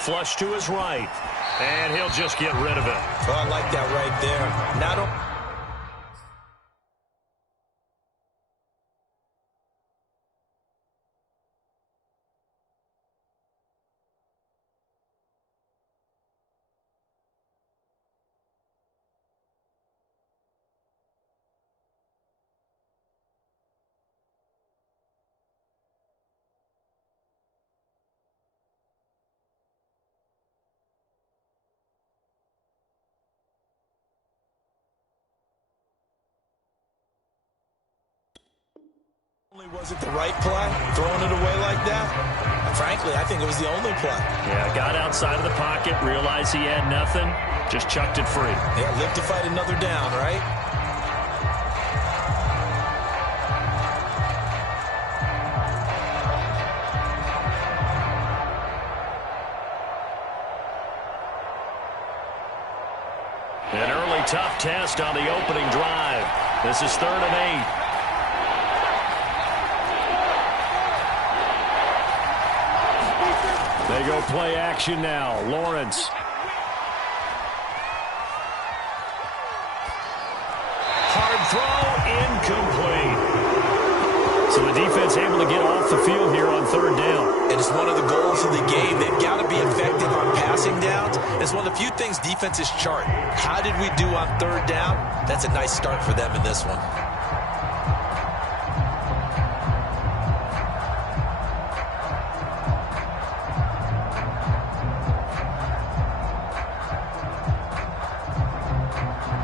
Flush to his right. And he'll just get rid of it. Oh, I like that right there. Not only was it the right play, throwing it away like that? Frankly, I think it was the only play. Yeah, got outside of the pocket, realized he had nothing, just chucked it free. Yeah, live to fight another down, right? An early tough test on the opening drive. This is 3rd and 8. They go play action now. Lawrence. Hard throw, incomplete. So the defense able to get off the field here on 3rd down. And it's one of the goals of the game. They've got to be effective on passing downs. It's one of the few things defenses chart. How did we do on 3rd down? That's a nice start for them in this one.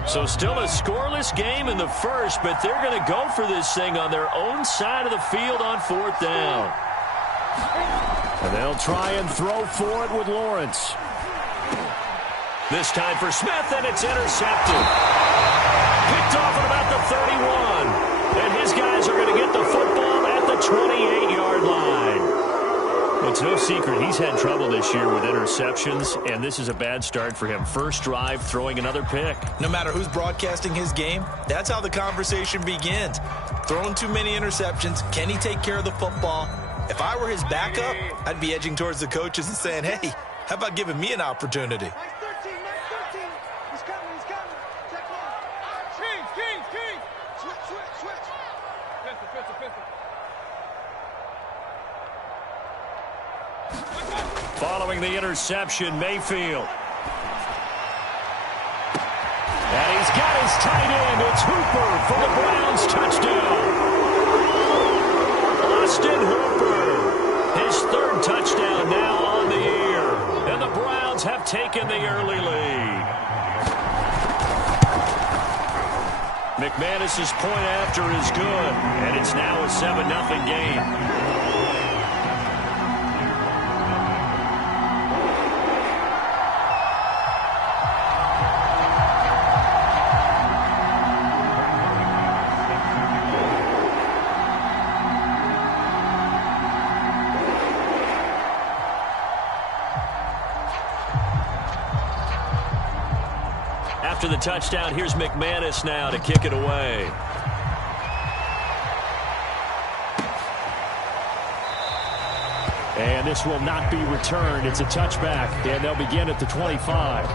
So still a scoreless game in the first, but they're going to go for this thing on their own side of the field on 4th down. And they'll try and throw for it with Lawrence. This time for Smith, and it's intercepted. Picked off at about the 31. And his guys are going to get the football at the 28-yard line. It's no secret he's had trouble this year with interceptions, and this is a bad start for him. First drive, throwing another pick. No matter who's broadcasting his game, that's how the conversation begins. Throwing too many interceptions, can he take care of the football? If I were his backup, I'd be edging towards the coaches and saying, hey, how about giving me an opportunity? Following the interception, Mayfield. And he's got his tight end. It's Hooper for the Browns touchdown. Austin Hooper, his 3rd touchdown now on the year. And the Browns have taken the early lead. McManus's point after is good, and it's now a 7-0 game. After the touchdown, here's McManus now to kick it away. And this will not be returned. It's a touchback, and they'll begin at the 25.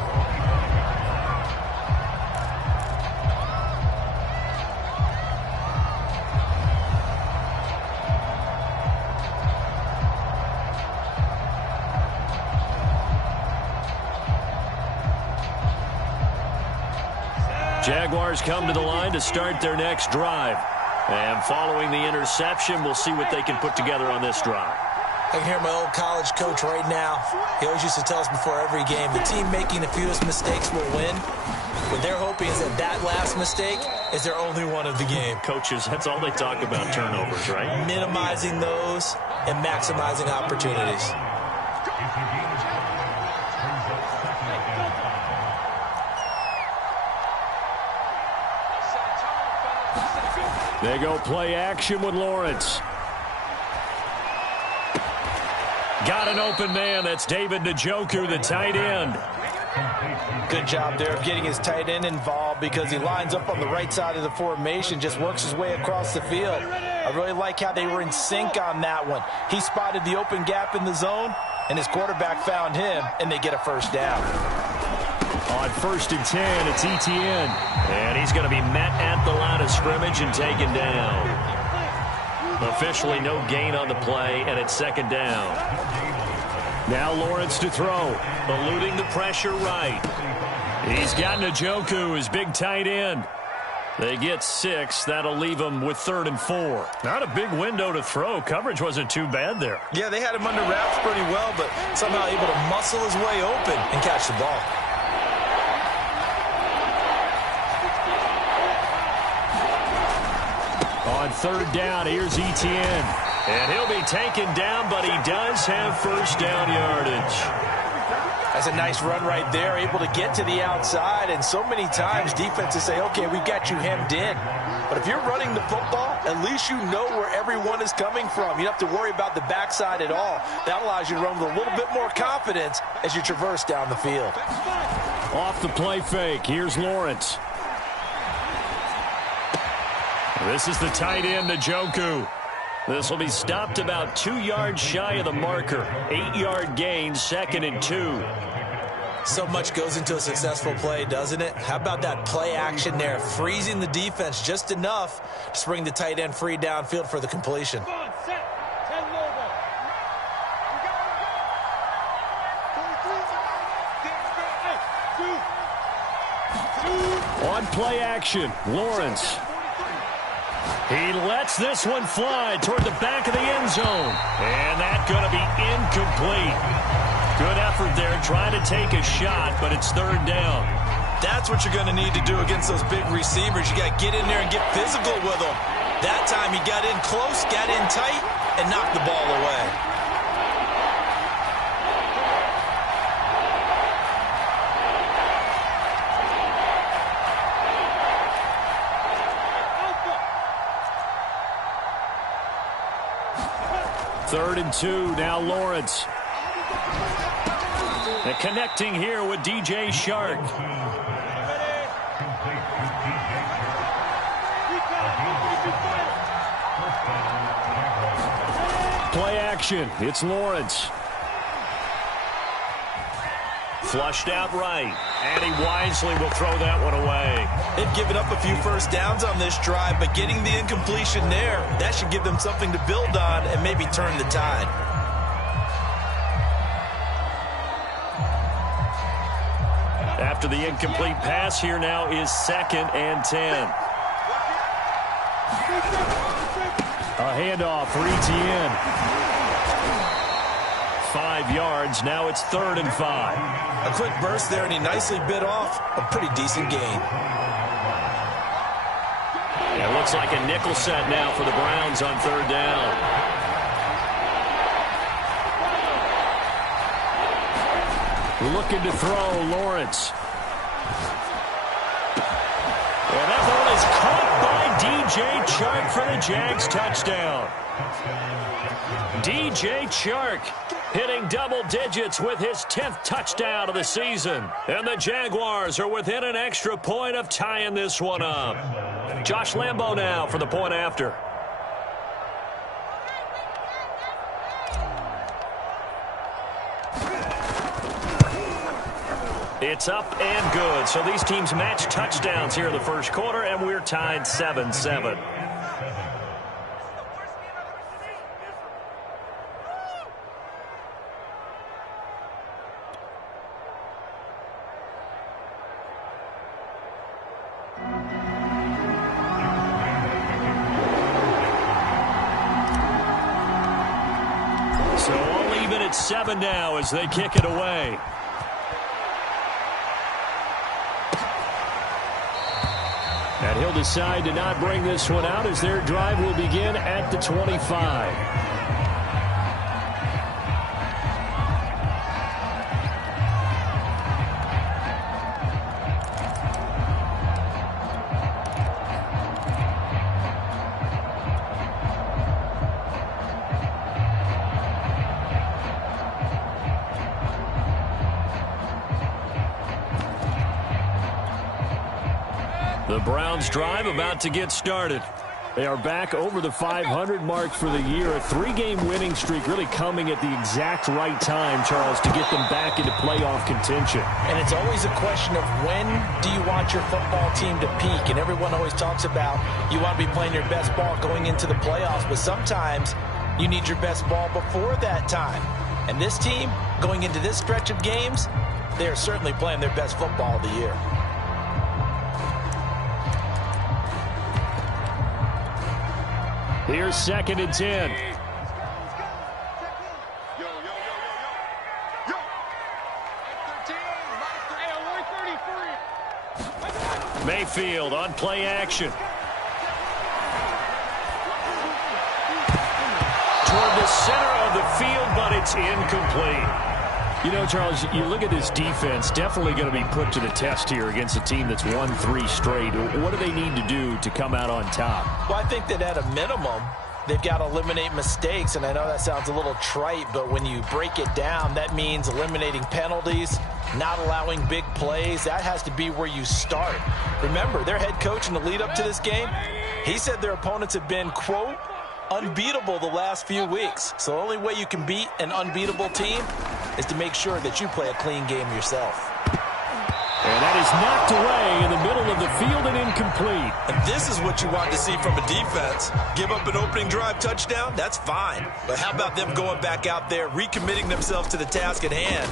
Jaguars come to the line to start their next drive. And following the interception, we'll see what they can put together on this drive. I can hear my old college coach right now. He always used to tell us before every game, the team making the fewest mistakes will win. What they're hoping is that last mistake is their only one of the game. Coaches, that's all they talk about, turnovers, right? Minimizing those and maximizing opportunities. They go play action with Lawrence. Got an open man. That's David Njoku, the tight end. Good job there of getting his tight end involved because he lines up on the right side of the formation, just works his way across the field. I really like how they were in sync on that one. He spotted the open gap in the zone. and his quarterback found him, and they get a first down. On 1st and 10, it's Etienne. And he's going to be met at the line of scrimmage and taken down. Officially no gain on the play, and it's 2nd down. Now Lawrence to throw, eluding the pressure right. He's got Njoku, his big tight end. They get 6. That'll leave him with 3rd and 4. Not a big window to throw. Coverage wasn't too bad there. Yeah, they had him under wraps pretty well, but somehow able to muscle his way open and catch the ball. On 3rd down, here's Etienne. And he'll be taken down, but he does have first down yardage. That's a nice run right there, able to get to the outside. And so many times defenses say, okay, we got you hemmed in. But if you're running the football, at least you know where everyone is coming from. You don't have to worry about the backside at all. That allows you to run with a little bit more confidence as you traverse down the field. Off the play fake, here's Lawrence. This is the tight end, Njoku. This will be stopped about 2 yards shy of the marker. 8-yard gain, 2nd and 2. So much goes into a successful play, doesn't it? How about that play action there, freezing the defense just enough to bring the tight end free downfield for the completion. On play action, Lawrence. He lets this one fly toward the back of the end zone. And that's going to be incomplete. Good effort there trying to take a shot, but it's 3rd down. That's what you're going to need to do against those big receivers. You got to get in there and get physical with them. That time he got in close, got in tight, and knocked the ball away. Third and 2, now Lawrence. And connecting here with DJ Shark. Play action, it's Lawrence. Flushed out right, and he wisely will throw that one away. They've given up a few first downs on this drive, but getting the incompletion there, that should give them something to build on and maybe turn the tide. After the incomplete pass, here now is 2nd and 10. A handoff for Etienne. 5 yards, now it's 3rd and 5. A quick burst there, and he nicely bit off a pretty decent gain. It looks like a nickel set now for the Browns on 3rd down. Looking to throw, Lawrence. And that ball is caught by DJ Chark for the Jags touchdown. DJ Chark hitting double digits with his 10th touchdown of the season. And the Jaguars are within an extra point of tying this one up. Josh Lambo now for the point after. It's up and good. So these teams match touchdowns here in the first quarter, and we're tied 7-7. So all even at 7 now as they kick it away. And he'll decide to not bring this one out as their drive will begin at the 25. The Browns drive about to get started. They are back over the 500 mark for the year. A 3-game winning streak really coming at the exact right time, Charles, to get them back into playoff contention. And it's always a question of when do you want your football team to peak? And everyone always talks about you want to be playing your best ball going into the playoffs, but sometimes you need your best ball before that time. And this team, going into this stretch of games, they are certainly playing their best football of the year. Here's 2nd and 10. Mayfield on play action. Toward the center of the field, but it's incomplete. You know, Charles, you look at this defense, definitely going to be put to the test here against a team that's won 3 straight. What do they need to do to come out on top? Well, I think that at a minimum, they've got to eliminate mistakes, and I know that sounds a little trite, but when you break it down, that means eliminating penalties, not allowing big plays. That has to be where you start. Remember, their head coach in the lead-up to this game, he said their opponents have been, quote, unbeatable the last few weeks. So the only way you can beat an unbeatable team is to make sure that you play a clean game yourself. And that is knocked away in the middle of the field and incomplete. And this is what you want to see from a defense. Give up an opening drive touchdown, that's fine. But how about them going back out there, recommitting themselves to the task at hand,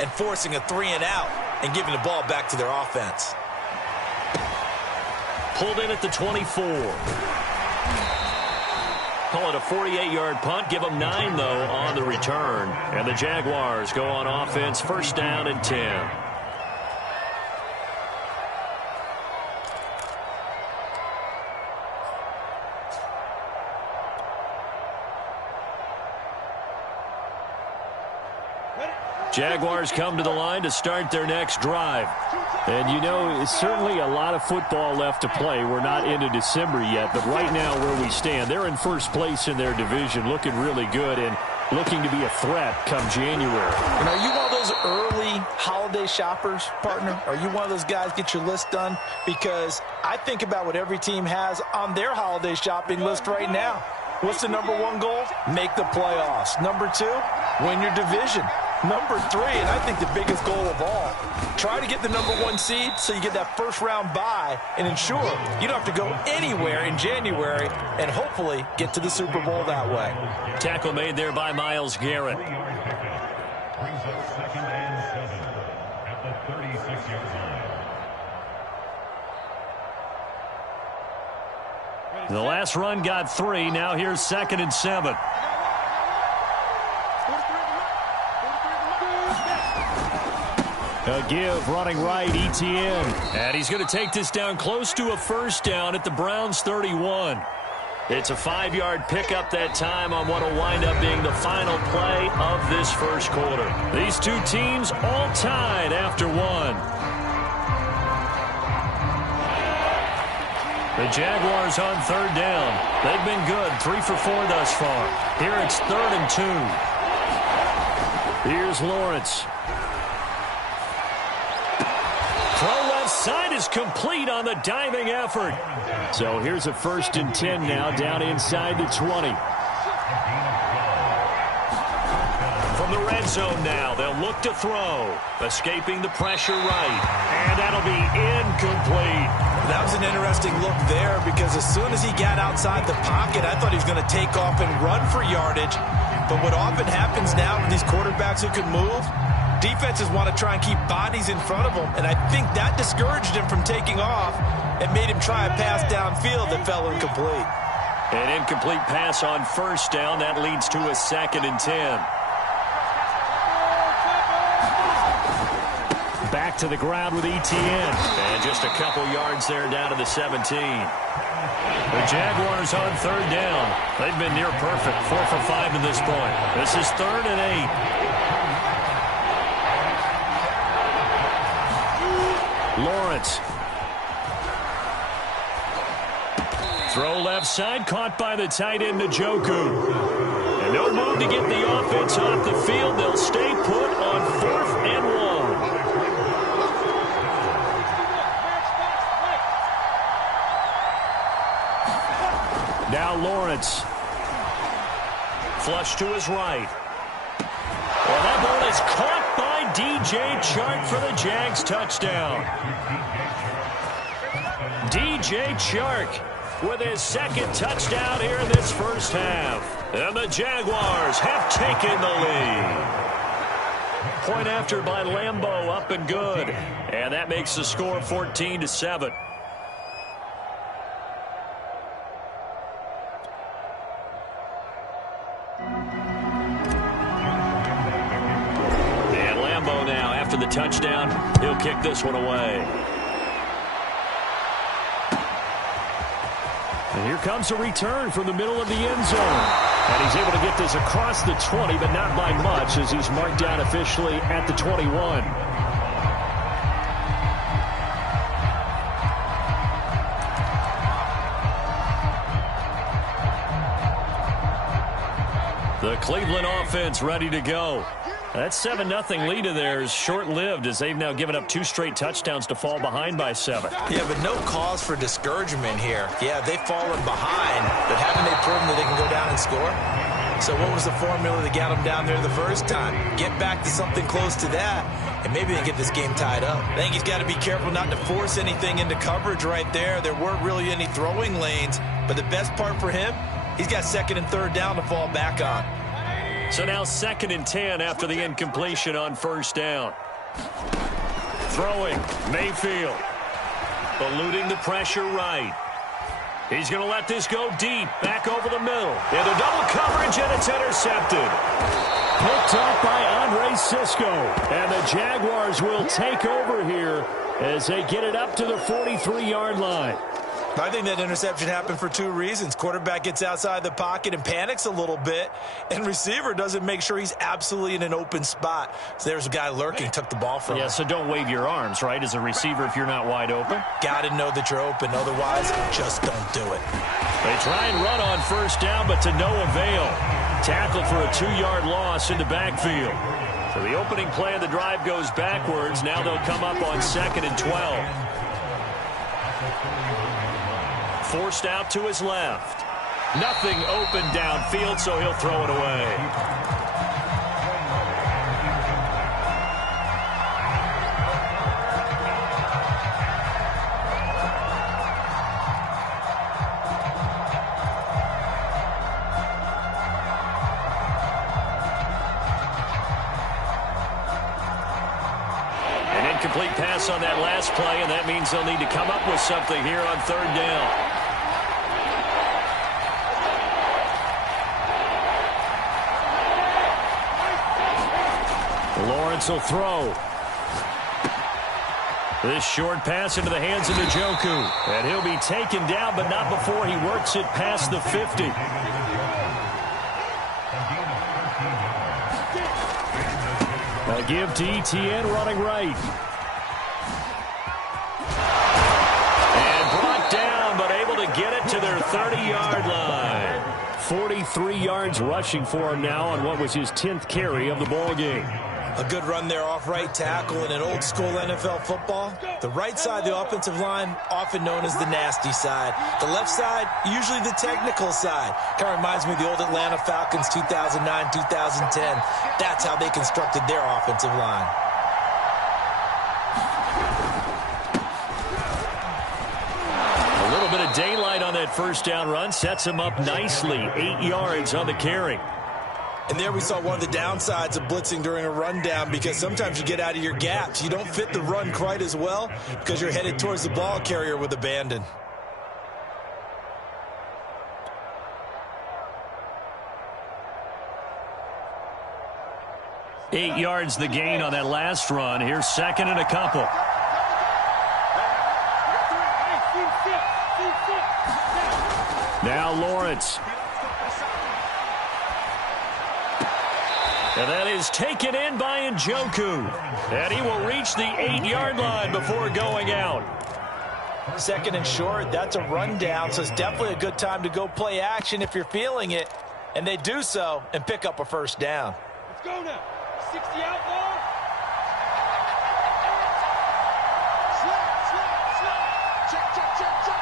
and forcing a 3-and-out and giving the ball back to their offense. Pulled in at the 24. Call it a 48-yard punt. Give them 9, though, on the return. And the Jaguars go on offense, 1st down and 10. Jaguars come to the line to start their next drive. And, you know, it's certainly a lot of football left to play. We're not into December yet, but right now where we stand, they're in 1st place in their division, looking really good and looking to be a threat come January. And are you one of those early holiday shoppers, partner? Are you one of those guys get your list done? Because I think about what every team has on their holiday shopping list right now. What's the number 1 goal? Make the playoffs. Number 2, win your division. Number 3, and I think the biggest goal of all, try to get the number 1 seed so you get that 1st round bye and ensure you don't have to go anywhere in January and hopefully get to the Super Bowl that way. Tackle made there by Myles Garrett. Brings up 2nd and 7 at the 36-yard line. The last run got 3. Now here's 2nd and 7. A give running right, Etienne. And he's going to take this down close to a 1st down at the Browns' 31. It's a 5-yard pickup that time on what will wind up being the final play of this 1st quarter. These 2 teams all tied after 1. The Jaguars on 3rd down. They've been good, 3 for 4 thus far. Here it's 3rd and 2. Here's Lawrence. Throw left side is complete on the diving effort. So here's a 1st and 10 now down inside the 20. From the red zone now, they'll look to throw. Escaping the pressure right. And that'll be incomplete. That was an interesting look there because as soon as he got outside the pocket, I thought he was going to take off and run for yardage. But what often happens now with these quarterbacks who can move, defenses want to try and keep bodies in front of them, and I think that discouraged him from taking off and made him try a pass downfield that fell incomplete. An incomplete pass on 1st down. That leads to a 2nd and 10. Back to the ground with Etienne. And just a couple yards there down to the 17. The Jaguars on 3rd down. They've been near perfect, 4 for 5 to this point. This is 3rd and 8. Lawrence. Throw left side, caught by the tight end, Njoku. And no move to get the offense off the field. They'll stay put on 4th and 1. to his right. Well, that ball is caught by DJ Chark for the Jags touchdown. DJ Chark with his second touchdown here in this first half. And the Jaguars have taken the lead. Point after by Lambeau, up and good. And that makes the score 14-7. And Lambeau now, after the touchdown, he'll kick this one away. And here comes a return from the middle of the end zone. And he's able to get this across the 20, but not by much, as he's marked down officially at the 21. The Cleveland offense ready to go. That 7-0 lead of theirs short-lived, as they've now given up 2 straight touchdowns to fall behind by 7. Yeah, but no cause for discouragement here. Yeah, they've fallen behind, but haven't they proven that they can go down and score? So what was the formula that got them down there the first time? Get back to something close to that, and maybe they get this game tied up. I think he's got to be careful not to force anything into coverage right there. There weren't really any throwing lanes, but the best part for him, he's got 2nd and 3rd down to fall back on. So now 2nd and 10 after the incompletion on 1st down. Throwing, Mayfield. Eluding the pressure right. He's going to let this go deep, back over the middle. Into double coverage, and it's intercepted. Picked up by Andre Sisco. And the Jaguars will take over here as they get it up to the 43-yard line. I think that interception happened for 2 reasons. Quarterback gets outside the pocket and panics a little bit, and receiver doesn't make sure he's absolutely in an open spot. So there's a guy lurking, took the ball from him. Yeah, so don't wave your arms, right, as a receiver if you're not wide open. Got to know that you're open. Otherwise, just don't do it. They try and run on 1st down, but to no avail. Tackled for a 2-yard loss in the backfield. So the opening play of the drive goes backwards. Now they'll come up on 2nd and 12. Forced out to his left. Nothing open downfield, so he'll throw it away. An incomplete pass on that last play, and that means they'll need to come up with something here on 3rd down. Lawrence will throw. This short pass into the hands of Njoku. And he'll be taken down, but not before he works it past the 50. A give to Etienne running right. And brought down, but able to get it to their 30-yard line. 43 yards rushing for him now on what was his 10th carry of the ball game. A good run there off right tackle in an old-school NFL football. The right side of the offensive line, often known as the nasty side. The left side, usually the technical side. Kind of reminds me of the old Atlanta Falcons 2009, 2010. That's how they constructed their offensive line. A little bit of daylight on that 1st down run sets him up nicely. 8 yards on the carry. And there we saw one of the downsides of blitzing during a rundown, because sometimes you get out of your gaps. You don't fit the run quite as well because you're headed towards the ball carrier with abandon. Eight yards the gain on that last run. Here's 2nd and a couple. Now Lawrence. And that is taken in by Njoku. And he will reach the 8-yard line before going out. 2nd and short, that's a rundown, so it's definitely a good time to go play action if you're feeling it. And they do so and pick up a 1st down. Let's go now. 60 outlaw. Check, check, check, check.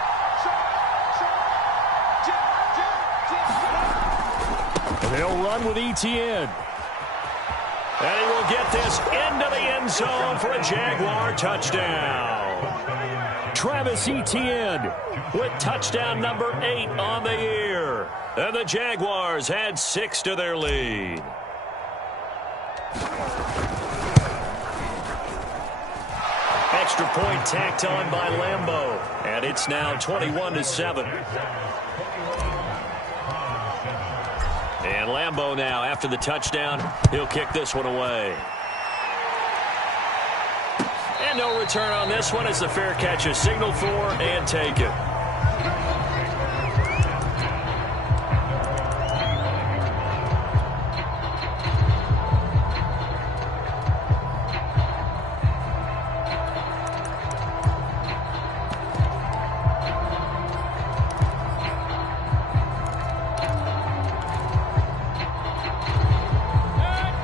They'll run with ETN. And he will get this into the end zone for a Jaguar touchdown. Travis Etienne with touchdown number 8 on the year. And the Jaguars add 6 to their lead. Extra point tacked on by Lambeau. And it's now 21-7. And Lambeau now, after the touchdown, he'll kick this one away. And no return on this one as the fair catch is signaled for and taken.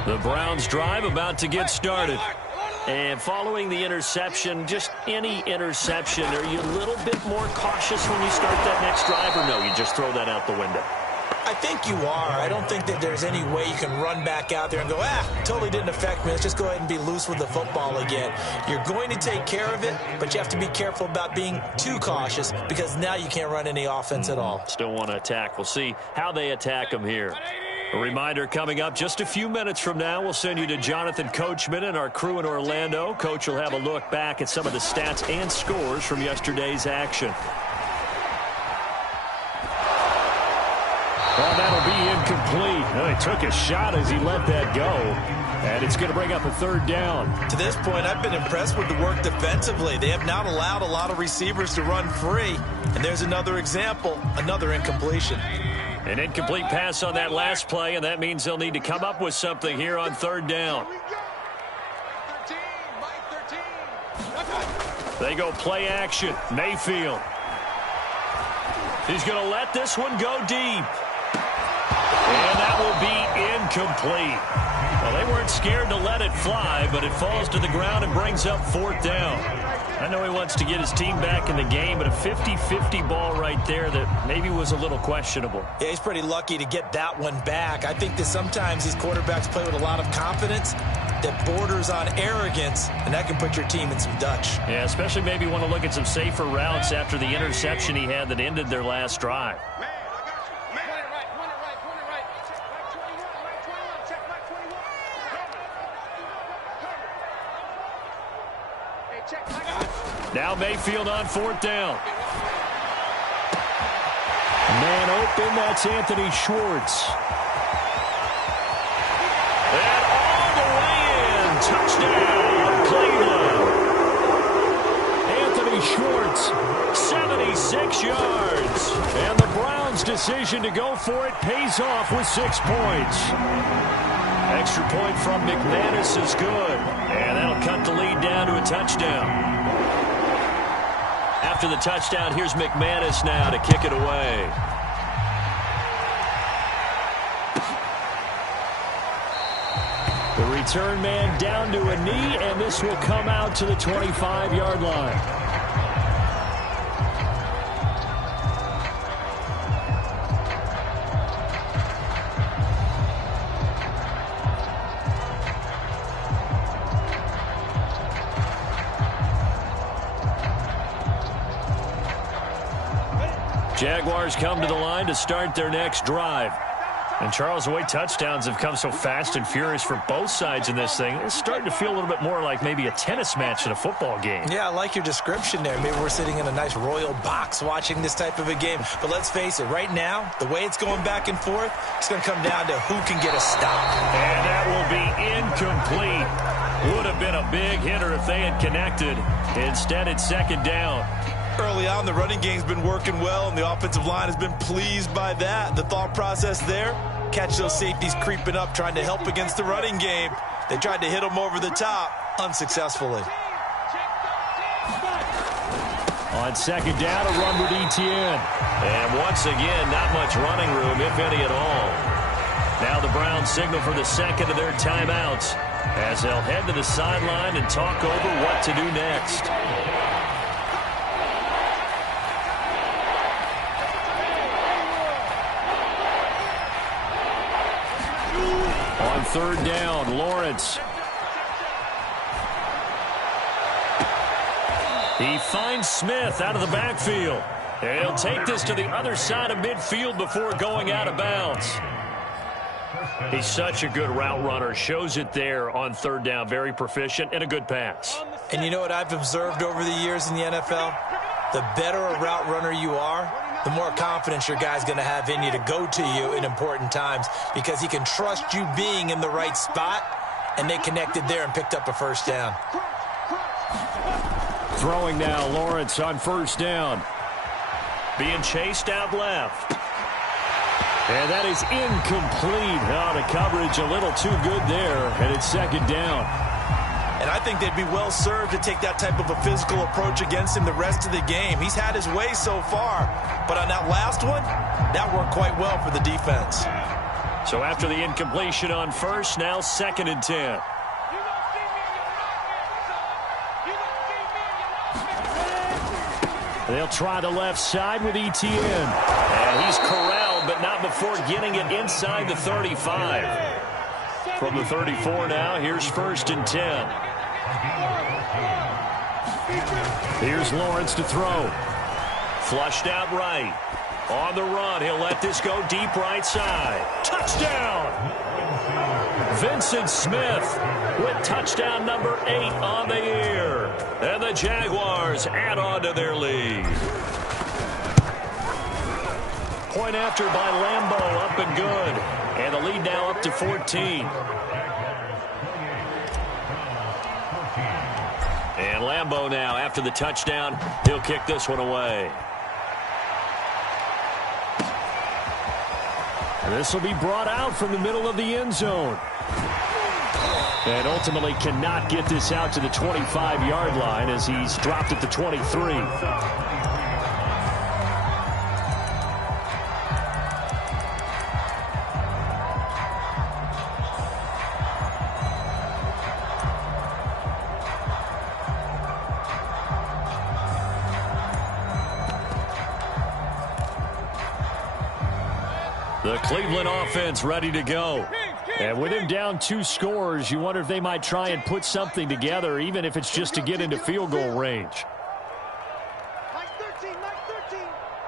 The Browns drive about to get started. And following the interception, just any interception, are you a little bit more cautious when you start that next drive, or no, you just throw that out the window? I think you are. I don't think that there's any way you can run back out there and go, totally didn't affect me. Let's just go ahead and be loose with the football again. You're going to take care of it, but you have to be careful about being too cautious because now you can't run any offense at all. Still want to attack. We'll see how they attack them here. A reminder coming up just a few minutes from now, we'll send you to Jonathan Coachman and our crew in Orlando. Coach will have a look back at some of the stats and scores from yesterday's action. Well, that'll be incomplete. Well, he took a shot as he let that go. And it's going to bring up a third down. To this point, I've been impressed with the work defensively. They have not allowed a lot of receivers to run free. And there's another example, another incompletion. An incomplete pass on that last play, and that means they'll need to come up with something here on third down. They go play action. Mayfield. He's going to let this one go deep. And that will be incomplete. Well, they weren't scared to let it fly, but it falls to the ground and brings up fourth down. I know he wants to get his team back in the game, but a 50-50 ball right there that maybe was a little questionable. Yeah, he's pretty lucky to get that one back. I think that sometimes these quarterbacks play with a lot of confidence that borders on arrogance, and that can put your team in some Dutch. Yeah, especially maybe want to look at some safer routes after the interception he had that ended their last drive. Now Mayfield on fourth down. Man open, that's Anthony Schwartz. And all the way in, touchdown, Cleveland. Anthony Schwartz, 76 yards. And the Browns' decision to go for it pays off with 6 points. Extra point from McManus is good. And that'll cut the lead down to a touchdown. After the touchdown, here's McManus now to kick it away. The return man down to a knee, and this will come out to the 25-yard line. Jaguars come to the line to start their next drive. And, Charles, the way touchdowns have come so fast and furious for both sides in this thing, it's starting to feel a little bit more like maybe a tennis match in a football game. Yeah, I like your description there. Maybe we're sitting in a nice royal box watching this type of a game. But let's face it, right now, the way it's going back and forth, it's going to come down to who can get a stop. And that will be incomplete. Would have been a big hitter if they had connected. Instead, it's second down. Early on, the running game's been working well, and the offensive line has been pleased by that. The thought process there, catch those safeties creeping up, trying to help against the running game. They tried to hit them over the top, unsuccessfully. On second down, a run with ETN. And once again, not much running room, if any at all. Now the Browns signal for the second of their timeouts as they'll head to the sideline and talk over what to do next. third down. Lawrence. He finds Smith out of the backfield. And he'll take this to the other side of midfield before going out of bounds. He's such a good route runner. Shows it there on third down. Very proficient and a good pass. And you know what I've observed over the years in the NFL? The better a route runner you are, the more confidence your guy's going to have in you to go to you in important times because he can trust you being in the right spot, and they connected there and picked up a first down. Throwing now, Lawrence on first down. Being chased out left. And that is incomplete. Oh, the coverage a little too good there, and it's second down. And I think they'd be well served to take that type of a physical approach against him the rest of the game. He's had his way so far, but on that last one, that worked quite well for the defense. So after the incompletion on first, now second and 10. They'll try the left side with Etienne. And he's corralled, but not before getting it inside the 35. From the 34 now, here's first and 10. Here's Lawrence to throw. Flushed out right. On the run, he'll let this go deep right side. Touchdown! Vincent Smith with touchdown number 8 on the year. And the Jaguars add on to their lead. Point after by Lambeau, up and good. And the lead now up to 14. And Lambeau now, after the touchdown, he'll kick this one away. And this will be brought out from the middle of the end zone. And ultimately cannot get this out to the 25-yard line as he's dropped at the 23. The Cleveland offense ready to go. And with him down 2 scores, you wonder if they might try and put something together, even if it's just to get into field goal range. Mike 13.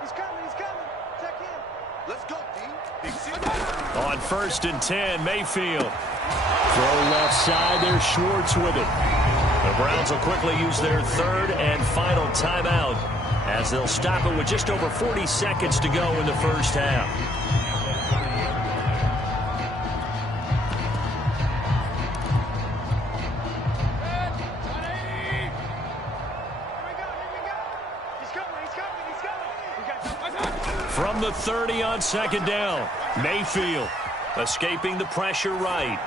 He's coming. Check in. Let's go, team. On first and 10, Mayfield. Throw left side, there's Schwartz with it. The Browns will quickly use their third and final timeout as they'll stop it with just over 40 seconds to go in the first half. From the 30 on second down, Mayfield escaping the pressure right.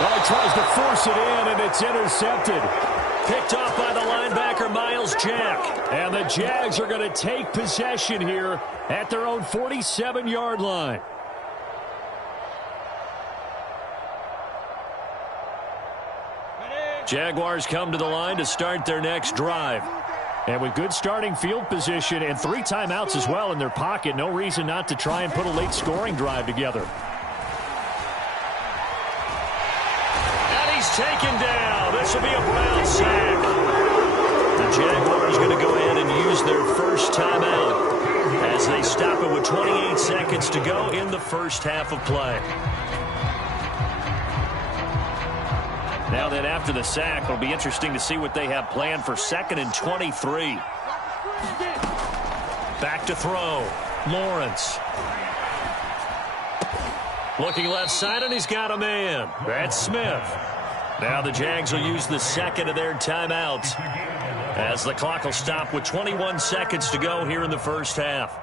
Well, he tries to force it in, and it's intercepted. Picked off by the linebacker, Miles Jack. And the Jags are going to take possession here at their own 47-yard line. Jaguars come to the line to start their next drive. And with good starting field position and 3 timeouts as well in their pocket, no reason not to try and put a late scoring drive together. And he's taken down. This will be a Brown sack. The Jaguars going to go ahead and use their first timeout as they stop it with 28 seconds to go in the first half of play. Now then, after the sack, it'll be interesting to see what they have planned for second and 23. Back to throw. Lawrence. Looking left side, and he's got a man. That's Smith. Now the Jags will use the second of their timeouts as the clock will stop with 21 seconds to go here in the first half.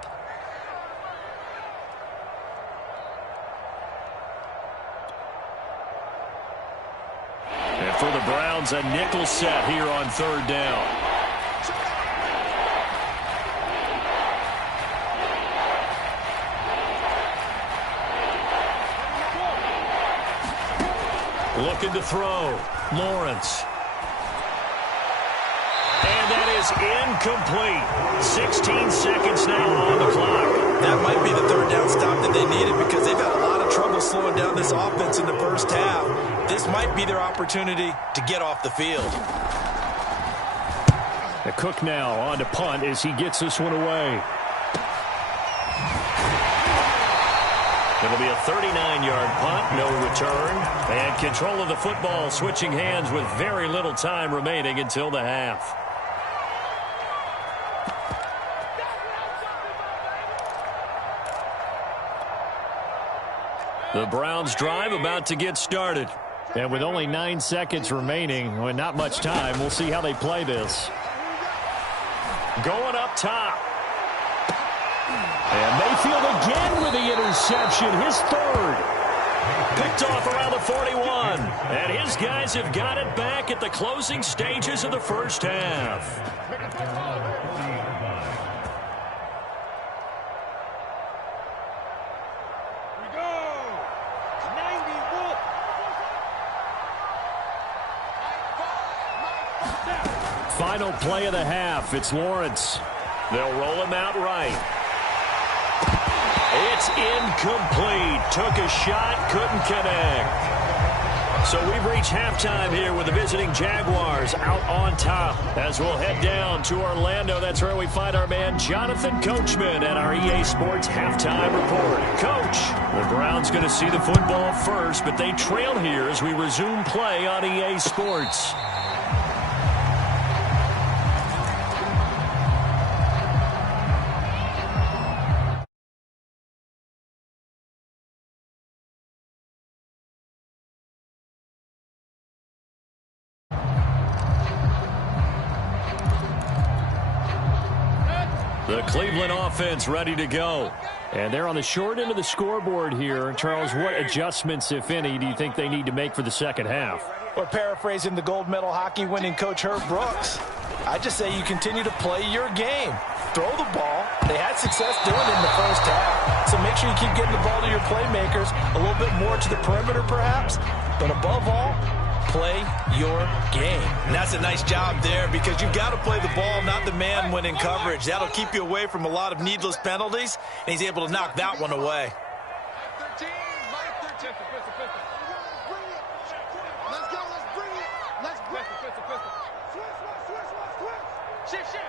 For the Browns, a nickel set here on third down. Looking to throw. Lawrence. And that is incomplete. 16 seconds now on the clock. That might be the third down stop that they needed because they've had a lot of trouble slowing down this offense in the first half. This might be their opportunity to get off the field. The Cook now on to punt as he gets this one away. It'll be a 39-yard punt, no return. And control of the football switching hands with very little time remaining until the half. The Browns drive about to get started. And with only 9 seconds remaining, and not much time, we'll see how they play this. Going up top. And Mayfield again with the interception, his third. Picked off around the 41. And his guys have got it back at the closing stages of the first half. Final play of the half. It's Lawrence. They'll roll him out right. It's incomplete. Took a shot, couldn't connect. So we've reached halftime here with the visiting Jaguars out on top. As we'll head down to Orlando, that's where we find our man Jonathan Coachman at our EA Sports Halftime Report. Coach, the Browns going to see the football first, but they trail here as we resume play on EA Sports. The Cleveland offense ready to go. And they're on the short end of the scoreboard here. Charles, what adjustments, if any, do you think they need to make for the second half? Or paraphrasing the gold medal hockey winning coach Herb Brooks, I just say you continue to play your game. Throw the ball. They had success doing it in the first half. So make sure you keep getting the ball to your playmakers, a little bit more to the perimeter perhaps. But above all, play your game. And that's a nice job there because you've got to play the ball, not the man when in coverage. That'll keep you away from a lot of needless penalties, and he's able to knock that one away. 13, Mike 13. Let's go, let's bring it. Let's bring it. Switch.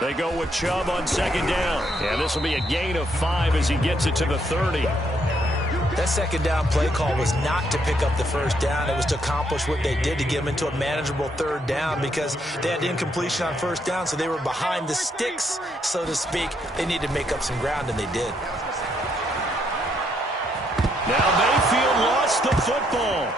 They go with Chubb on second down. And this will be a gain of 5 as he gets it to the 30. That second down play call was not to pick up the first down. It was to accomplish what they did to get them into a manageable third down because they had incompletion on first down, so they were behind the sticks, so to speak. They needed to make up some ground, and they did. Now Mayfield lost the football.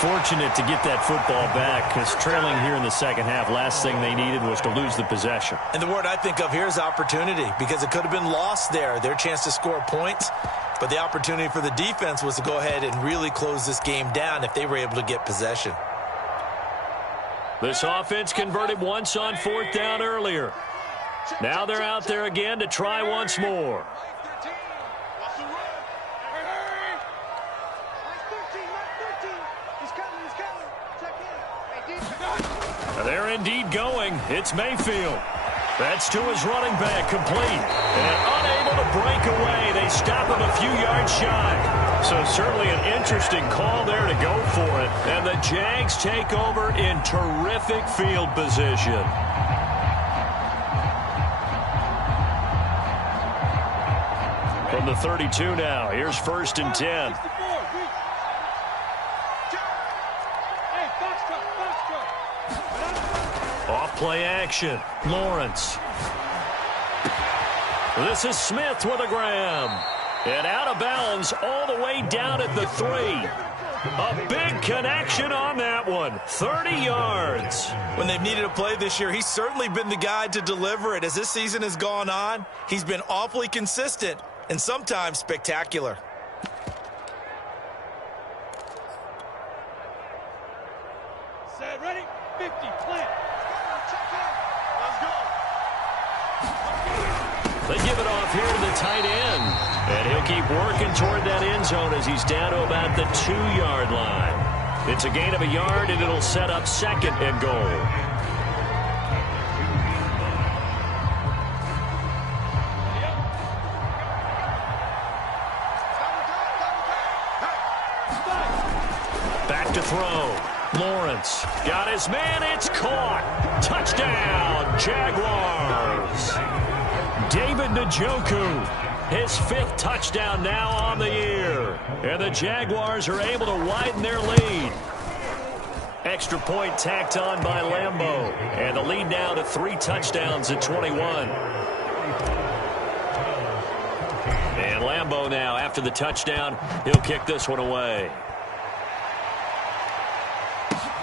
Fortunate to get that football back because trailing here in the second half, last thing they needed was to lose the possession. And the word I think of here is opportunity because it could have been lost there, their chance to score points. But the opportunity for the defense was to go ahead and really close this game down if they were able to get possession. This offense converted once on fourth down earlier. Now they're out there again to try once more. They're indeed going. It's Mayfield. That's to his running back, complete. And unable to break away. They stop him a few yards shy. So certainly an interesting call there to go for it. And the Jags take over in terrific field position. From the 32 now, here's 1st and 10. Off-play action. Lawrence. This is Smith with a grab. And out of bounds all the way down at the 3. A big connection on that one. 30 yards. When they've needed a play this year, he's certainly been the guy to deliver it. As this season has gone on, he's been awfully consistent and sometimes spectacular. Set, ready, 50, plant. They give it off here to the tight end. And he'll keep working toward that end zone as he's down to about the 2-yard line. It's a gain of a yard, and it'll set up 2nd and goal. Back to throw. Lawrence got his man. It's caught. Touchdown, Jaguars. David Njoku, his 5th touchdown now on the year. And the Jaguars are able to widen their lead. Extra point tacked on by Lambeau. And the lead now to 3 touchdowns at 21. And Lambeau now, after the touchdown, he'll kick this one away.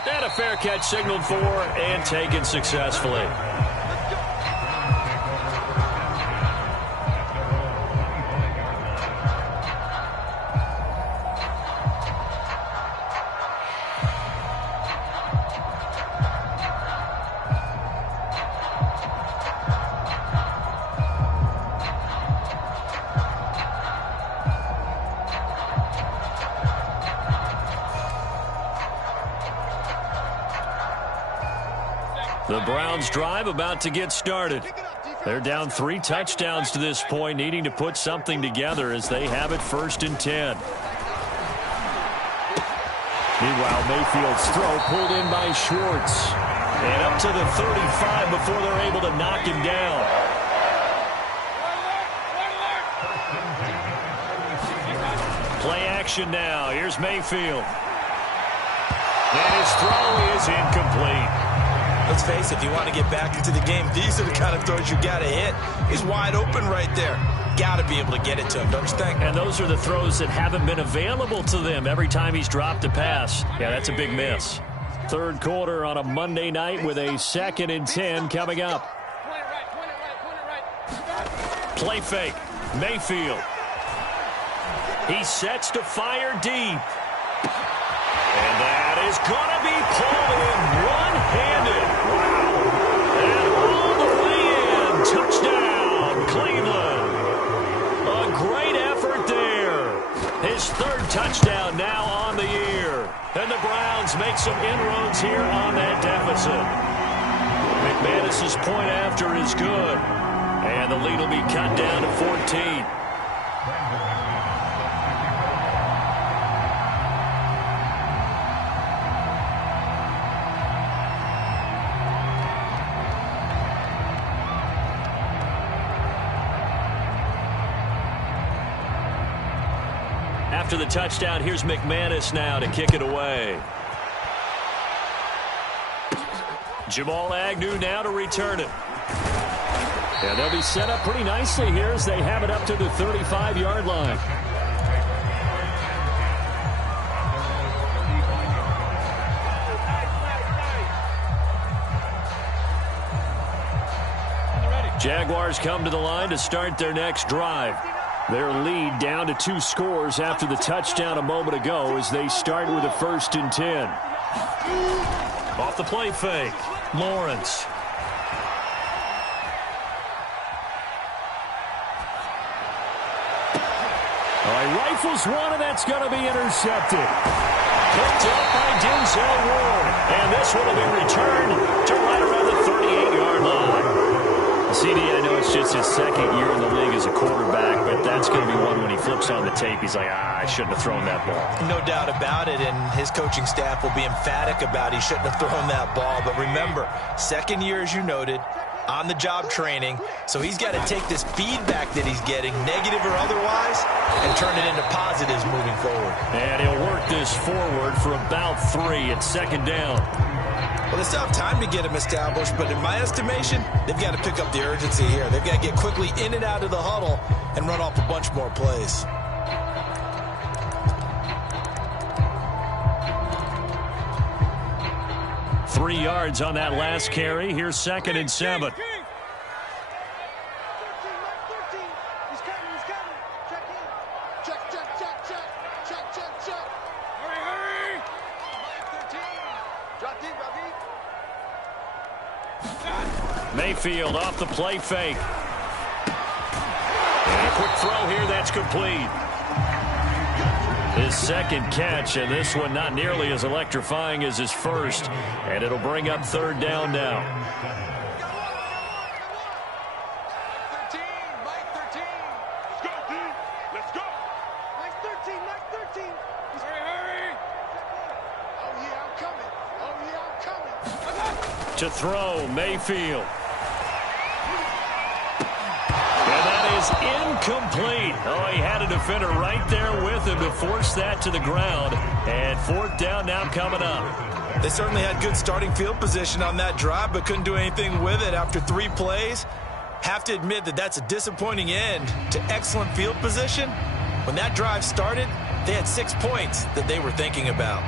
And a fair catch signaled for and taken successfully. The Browns drive about to get started. They're down 3 touchdowns to this point, needing to put something together as they have it 1st and 10. Meanwhile, Mayfield's throw pulled in by Schwartz. And up to the 35 before they're able to knock him down. Play action now. Here's Mayfield. And his throw is incomplete. Let's face it, if you want to get back into the game, these are the kind of throws you got to hit. He's wide open right there. Got to be able to get it to him, don't you think? And those are the throws that haven't been available to them every time he's dropped a pass. Yeah, that's a big miss. 3rd quarter on a Monday night with a 2nd and 10 coming up. Play fake. Mayfield. He sets to fire deep. And that is going to be pulled in one-handed. Wow. And all the way in. Touchdown, Cleveland. A great effort there. His 3rd touchdown now on the year. And the Browns make some inroads here on that deficit. McManus's point after is good. And the lead will be cut down to 14. After the touchdown, here's McManus now to kick it away. Jamal Agnew now to return it. And they'll be set up pretty nicely here as they have it up to the 35-yard line. Jaguars come to the line to start their next drive. Their lead down to 2 scores after the touchdown a moment ago as they start with a 1st and 10. Off the play fake, Lawrence. All right, rifles one, and that's going to be intercepted. Picked up by Denzel Ward. And this one will be returned to right around the 38-yard line. CD, I know it's just his 2nd year in the league as a quarterback, but that's going to be one when he flips on the tape. He's like, I shouldn't have thrown that ball. No doubt about it, and his coaching staff will be emphatic about he shouldn't have thrown that ball. But remember, 2nd year, as you noted, on-the-job training, so he's got to take this feedback that he's getting, negative or otherwise, and turn it into positives moving forward. And he'll work this forward for about 3 at 2nd down. Well, they still have time to get him established, but in my estimation, they've got to pick up the urgency here. They've got to get quickly in and out of the huddle and run off a bunch more plays. Three yards on that last carry. Here's 2nd and 7. Mayfield off the play fake. throw here that's complete. His second catch, and this one not nearly as electrifying as his first. And it'll bring up third down now. 13, Mike 13. Let's go, D. Let's go. Mike 13, Mike 13. Hurry. Oh, yeah, I'm coming. Oh, yeah, I'm coming. To throw, Mayfield. And that is incomplete. Oh, he had a defender right there with him to force that to the ground. And fourth down now coming up. They certainly had good starting field position on that drive, but couldn't do anything with it after 3 plays. Have to admit that that's a disappointing end to excellent field position. When that drive started, they had 6 points that they were thinking about.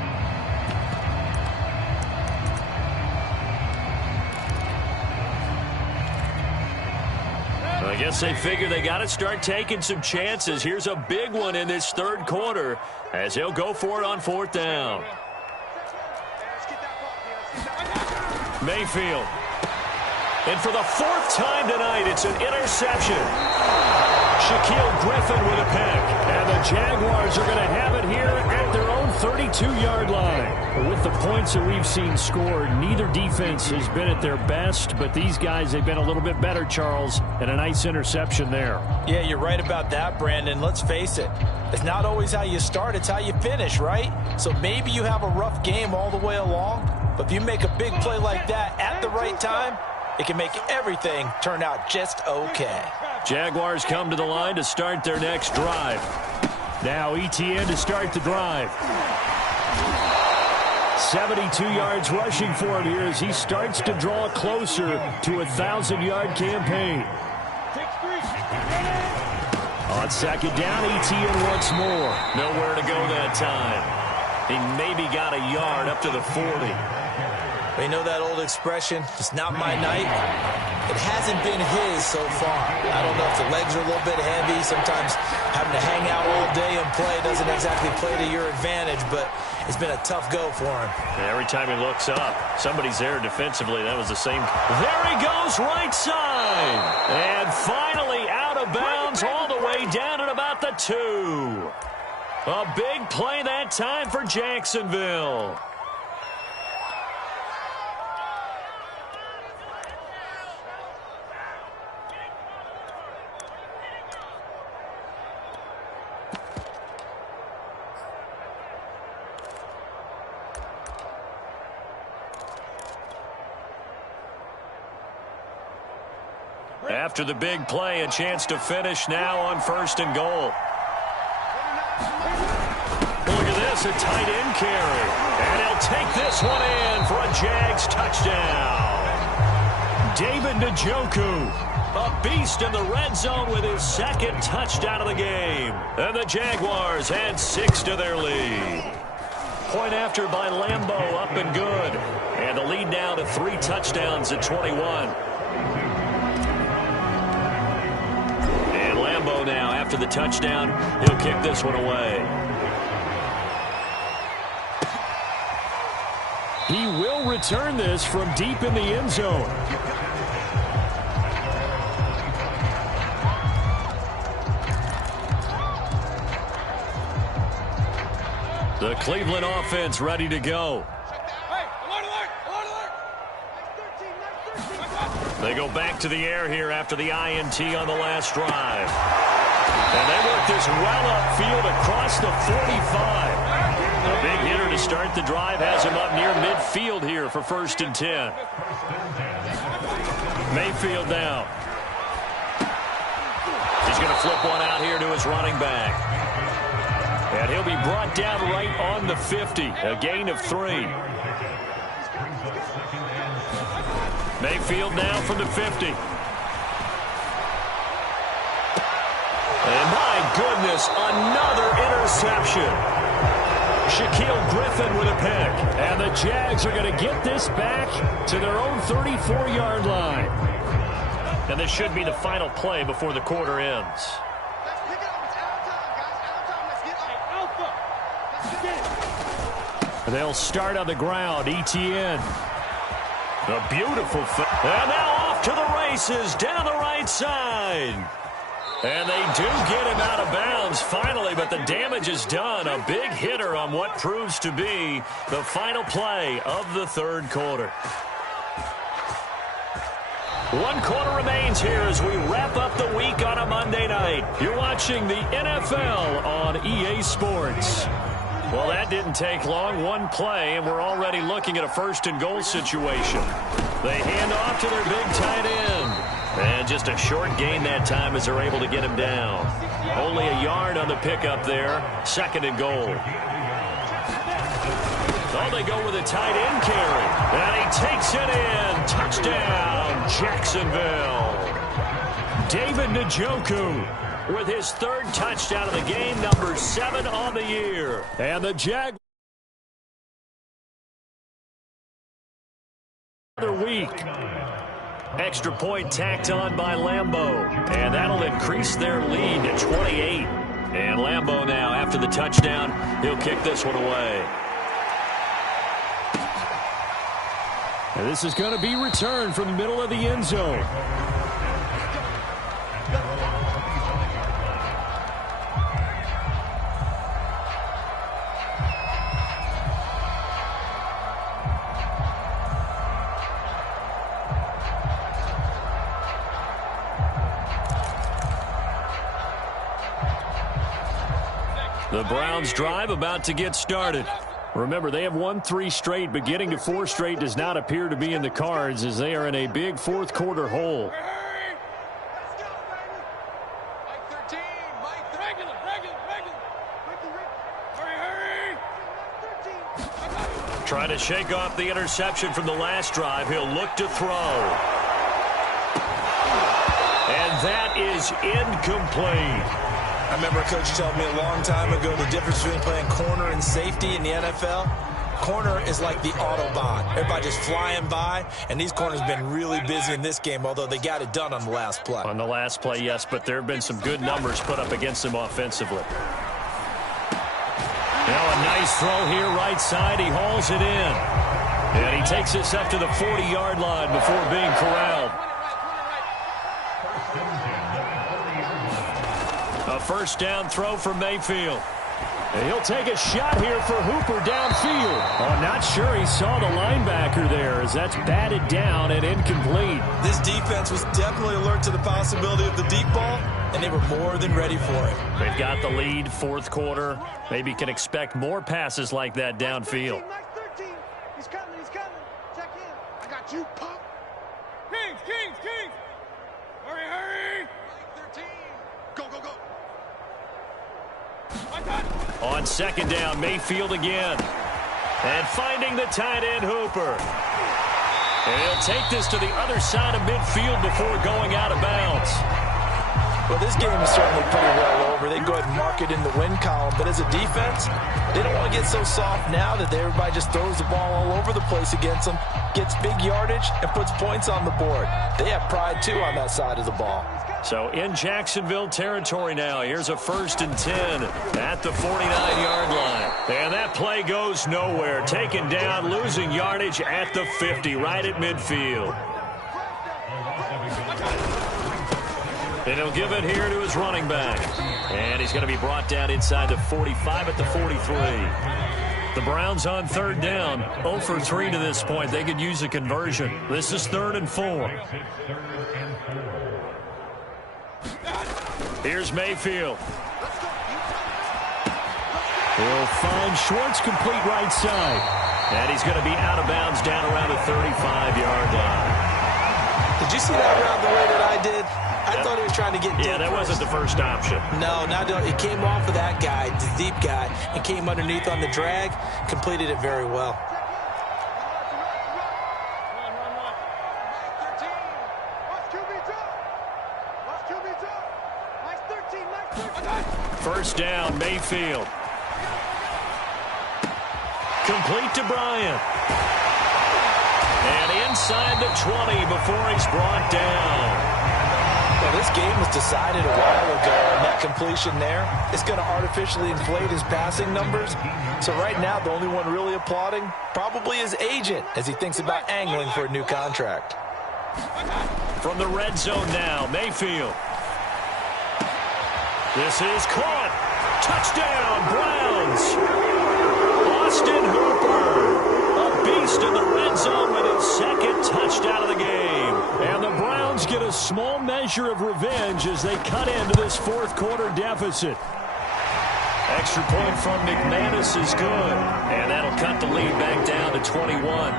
I guess they figure they got to start taking some chances. Here's a big one in this third quarter as he'll go for it on fourth down. Mayfield. And for the 4th time tonight, it's an interception. Shaquille Griffin with a pick. And the Jaguars are going to have it here at their own 32-yard line. With the points that we've seen scored, neither defense has been at their best, but these guys, they've been a little bit better, Charles, and a nice interception there. Yeah, you're right about that, Brandon. Let's face it. It's not always how you start, it's how you finish, right? So maybe you have a rough game all the way along, but if you make a big play like that at the right time, it can make everything turn out just okay. Jaguars come to the line to start their next drive. Now ETN to start the drive. 72 yards rushing for him here as he starts to draw closer to a 1,000-yard campaign. On second down, ETN once more. Nowhere to go that time. He maybe got a yard up to the 40. You know that old expression, it's not my night? It hasn't been his so far. I don't know if the legs are a little bit heavy. Sometimes having to hang out all day and play doesn't exactly play to your advantage, but it's been a tough go for him. And every time he looks up, somebody's there defensively. That was the same. There he goes, right side. And finally out of bounds all the way down at about the 2. A big play that time for Jacksonville. After the big play, a chance to finish now on 1st and goal. Look at this, a tight end carry. And he'll take this one in for a Jags touchdown. David Njoku, a beast in the red zone with his 2nd touchdown of the game. And the Jaguars add 6 to their lead. Point after by Lambo, up and good. And the lead now to 3 touchdowns at 21. Now after the touchdown, he'll kick this one away. He will return this from deep in the end zone. The Cleveland offense ready to go. They go back to the air here after the INT on the last drive. And they work this well upfield across the 45. A big hitter to start the drive has him up near midfield here for 1st and 10. Mayfield now. He's going to flip one out here to his running back. And he'll be brought down right on the 50. A gain of 3. Mayfield now from the 50. And my goodness, another interception. Shaquille Griffin with a pick. And the Jags are going to get this back to their own 34-yard line. And this should be the final play before the quarter ends. Let's pick it up. It's out of time, guys. Out of time. Let's get it. Alpha. They'll start on the ground. ETN. A beautiful fit. And now off to the races down the right side. And they do get him out of bounds finally, but the damage is done. A big hitter on what proves to be the final play of the third quarter. 1 quarter remains here as we wrap up the week on a Monday night. You're watching the NFL on EA Sports. Well, that didn't take long. 1 play, and we're already looking at a first-and-goal situation. They hand off to their big tight end. And just a short gain that time as they're able to get him down. Only a yard on the pickup there. 2nd and goal. Oh, they go with a tight end carry. And he takes it in. Touchdown, Jacksonville. David Njoku with his 3rd touchdown of the game, number 7 on the year. And the Jaguars another week. Extra point tacked on by Lambeau. And that'll increase their lead to 28. And Lambeau now, after the touchdown, he'll kick this one away. And this is going to be returned from the middle of the end zone. The Browns' drive about to get started. Remember, they have won 3 straight, but getting to 4 straight does not appear to be in the cards as they are in a big 4th quarter hole. Trying to shake off the interception from the last drive. He'll look to throw. And that is incomplete. I remember a coach told me a long time ago the difference between playing corner and safety in the NFL. Corner is like the Autobahn. Everybody just flying by, and these corners have been really busy in this game, although they got it done on the last play. On the last play, yes, but there have been some good numbers put up against them offensively. Now a nice throw here, right side. He hauls it in. And he takes this up to the 40-yard line before being corralled. A first down throw for Mayfield. And he'll take a shot here for Hooper downfield. Oh, not sure he saw the linebacker there as that's batted down and incomplete. This defense was definitely alert to the possibility of the deep ball, and they were more than ready for it. They've got the lead, 4th quarter. Maybe can expect more passes like that downfield. He's coming. Check in. I got you, pop. Kings. Hurry. 13. Go. On 2nd down, Mayfield again. And finding the tight end, Hooper. And he'll take this to the other side of midfield before going out of bounds. Well, this game is certainly pretty well over. They can go ahead and mark it in the win column. But as a defense, they don't want to get so soft now that everybody just throws the ball all over the place against them, gets big yardage, and puts points on the board. They have pride, too, on that side of the ball. So in Jacksonville territory now. Here's a 1st and 10 at the 49-yard line. And that play goes nowhere. Taken down, losing yardage at the 50, right at midfield. And he'll give it here to his running back. And he's going to be brought down inside the 45 at the 43. The Browns on 3rd down. 0 for 3 to this point. They could use a conversion. This is 3rd and 4. Here's Mayfield. He'll find Schwartz, complete right side. And he's going to be out of bounds down around the 35-yard line. Did you see that route the way that I did? I thought he was trying to get deep. Yeah, that wasn't the first option. No, it came off of that guy, the deep guy, and came underneath on the drag, completed it very well. First down, Mayfield. Complete to Bryant. And inside the 20 before he's brought down. Well, this game was decided a while ago, and that completion there is going to artificially inflate his passing numbers. So right now, the only one really applauding probably his agent as he thinks about angling for a new contract. From the red zone now, Mayfield. This is caught. Touchdown, Browns. Austin Hooper, a beast in the red zone with his second touchdown of the game. And the Browns get a small measure of revenge as they cut into this fourth quarter deficit. Extra point from McManus is good, and that'll cut the lead back down to 21.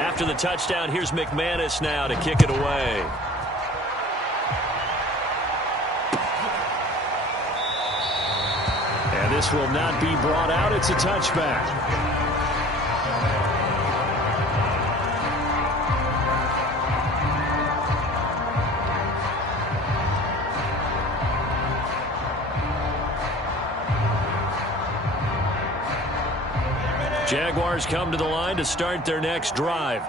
After the touchdown, here's McManus now to kick it away. And this will not be brought out. It's a touchback. Jaguars come to the line to start their next drive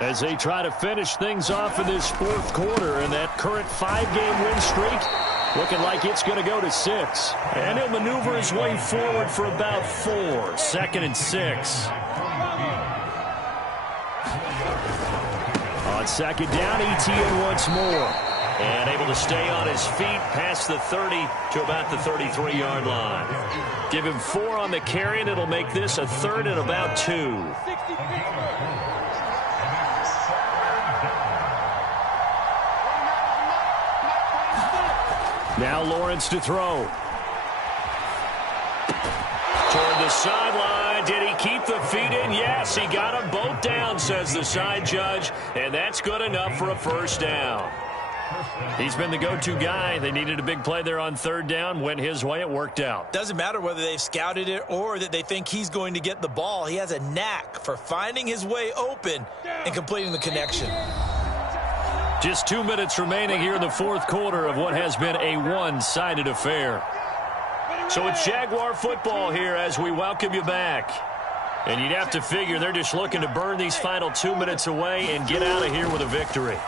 as they try to finish things off in this fourth quarter, and that current 5-game win streak looking like it's going to go to 6. And he'll maneuver his way forward for about 4. 2nd and 6. On 2nd down, Etienne once more. And able to stay on his feet past the 30 to about the 33-yard line. Give him 4 on the carry, and it'll make this a 3rd and about 2. Now Lawrence to throw. Toward the sideline. Did he keep the feet in? Yes, he got them both down, says the side judge. And that's good enough for a first down. He's been the go-to guy. They needed a big play there on 3rd down. Went his way. It worked out. Doesn't matter whether they've scouted it or that they think he's going to get the ball. He has a knack for finding his way open and completing the connection. Just 2 minutes remaining here in the fourth quarter of what has been a one-sided affair. So it's Jaguar football here as we welcome you back. And you'd have to figure they're just looking to burn these final 2 minutes away and get out of here with a victory.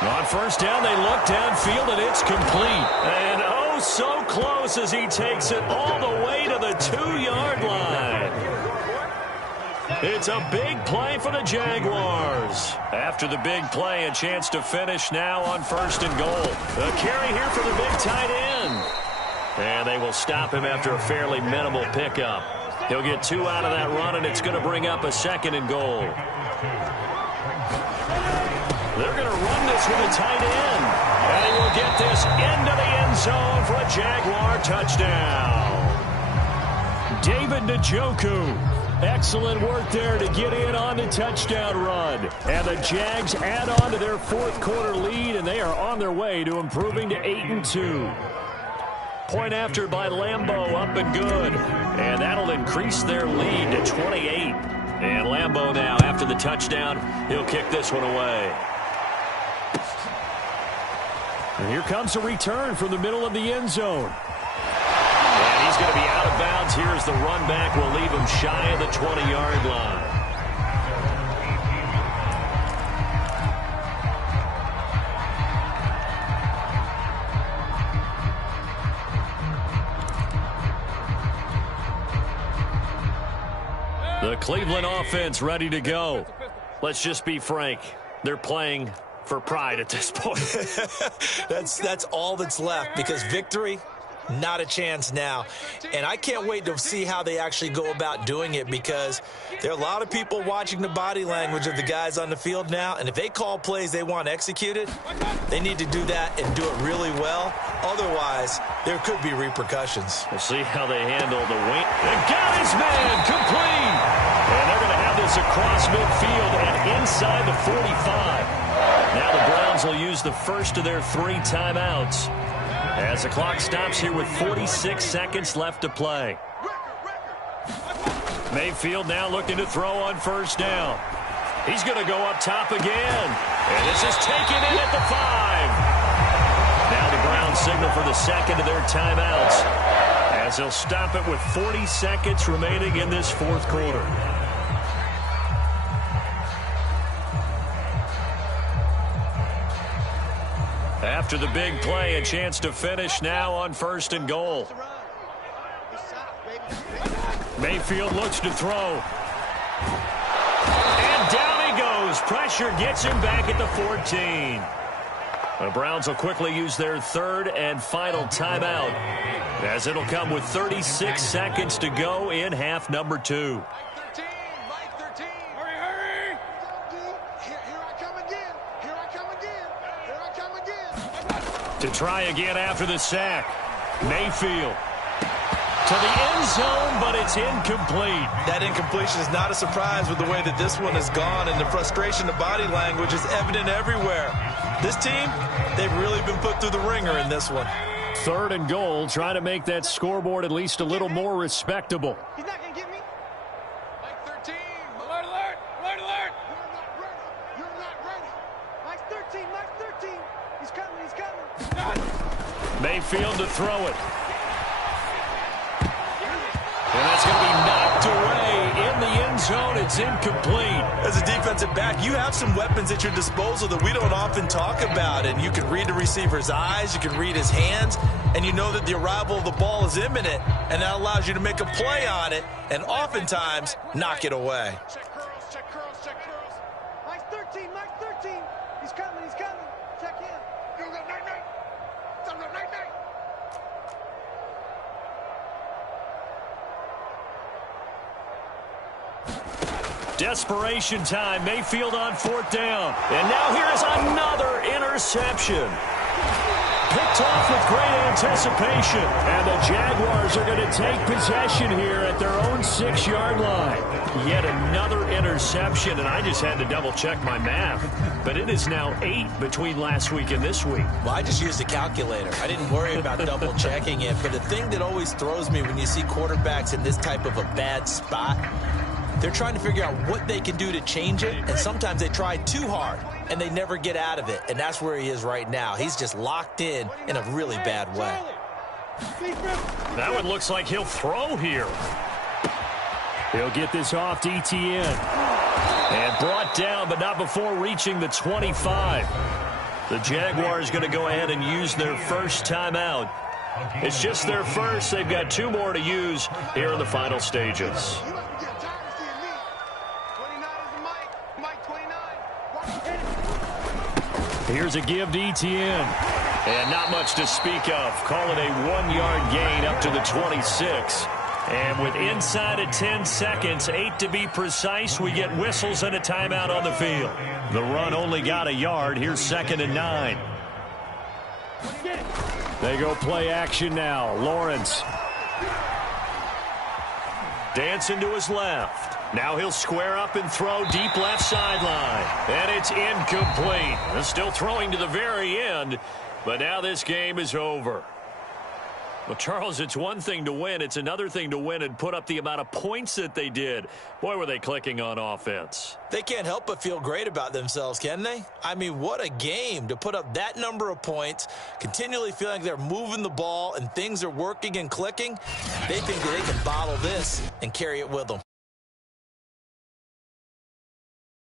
On first down, they look downfield, and it's complete. And oh, so close as he takes it all the way to the 2-yard line. It's a big play for the Jaguars. After the big play, a chance to finish now on 1st and goal. A carry here for the big tight end. And they will stop him after a fairly minimal pickup. He'll get 2 out of that run, and it's going to bring up a 2nd and goal. They're going to run this with a tight end. And he will get this into the end zone for a Jaguar touchdown. David Njoku. Excellent work there to get in on the touchdown run. And the Jags add on to their fourth quarter lead, and they are on their way to improving to 8-2. Point after by Lambeau, up and good. And that'll increase their lead to 28. And Lambeau now, after the touchdown, he'll kick this one away. And here comes a return from the middle of the end zone. And he's going to be out of bounds. Here's the run back. Will leave him shy of the 20-yard line. The Cleveland offense ready to go. Let's just be frank. They're playing for pride at this point. That's all that's left, because victory, not a chance now. And I can't wait to see how they actually go about doing it, because there are a lot of people watching the body language of the guys on the field now, and if they call plays they want executed, they need to do that and do it really well. Otherwise, there could be repercussions. We'll see how they handle the wing. They got his man complete. And they're going to have this across midfield and inside the 45. Now the Browns will use the first of their 3 timeouts as the clock stops here with 46 seconds left to play. Mayfield now looking to throw on first down. He's going to go up top again. And this is taken in at the 5. Now the Browns signal for the second of their timeouts as they'll stop it with 40 seconds remaining in this fourth quarter. After the big play, a chance to finish now on 1st and goal. Mayfield looks to throw. And down he goes Handles pressure, gets him back at the 14. The Browns will quickly use their third and final timeout, as it'll come with 36 seconds to go in half number 2. Mike 13, Mike 13. Hurry. Here I come again. Here I come again. Here I come again. To try again after the sack. Mayfield to the end zone, but it's incomplete. That incompletion is not a surprise with the way that this one has gone, and the frustration of body language is evident everywhere. This team, they've really been put through the ringer in this one. 3rd and goal, trying to make that scoreboard at least a little more respectable. He's not going to get me. Mike 13. Alert, alert. Alert, alert. You're not ready. Mike 13. Mike 13. He's coming. He's coming. Mayfield to throw it. And that's going to be knocked away in the end zone. It's incomplete. As a defensive back, you have some weapons at your disposal that we don't often talk about. And you can read the receiver's eyes, you can read his hands, and you know that the arrival of the ball is imminent. And that allows you to make a play on it and oftentimes knock it away. Check curls, check curls, check curls. Mike 13, Mike 13. He's coming, he's coming. Check him. You got night-night. Tell him night-night. Desperation time. Mayfield on 4th down. And now here is another interception. Picked off with great anticipation. And the Jaguars are going to take possession here at their own 6-yard line. Yet another interception, and I just had to double-check my math. But it is now 8 between last week and this week. Well, I just used a calculator. I didn't worry about double-checking it. But the thing that always throws me when you see quarterbacks in this type of a bad spot, they're trying to figure out what they can do to change it, and sometimes they try too hard, and they never get out of it, and that's where he is right now. He's just locked in a really bad way. That one looks like he'll throw here. He'll get this off to ETN. And brought down, but not before reaching the 25. The Jaguars going to go ahead and use their first timeout. It's just their first. They've got 2 more to use here in the final stages. Here's a give to ETN. And not much to speak of. Call it a 1-yard gain up to the 26. And with inside of 10 seconds, 8 to be precise, we get whistles and a timeout on the field. The run only got a yard. Here's 2nd and 9. They go play action now. Lawrence. Dancing to his left. Now he'll square up and throw deep left sideline. And it's incomplete. They're still throwing to the very end, but now this game is over. Well, Charles, it's one thing to win. It's another thing to win and put up the amount of points that they did. Boy, were they clicking on offense. They can't help but feel great about themselves, can they? I mean, what a game to put up that number of points, continually feeling like they're moving the ball and things are working and clicking. They think that they can bottle this and carry it with them.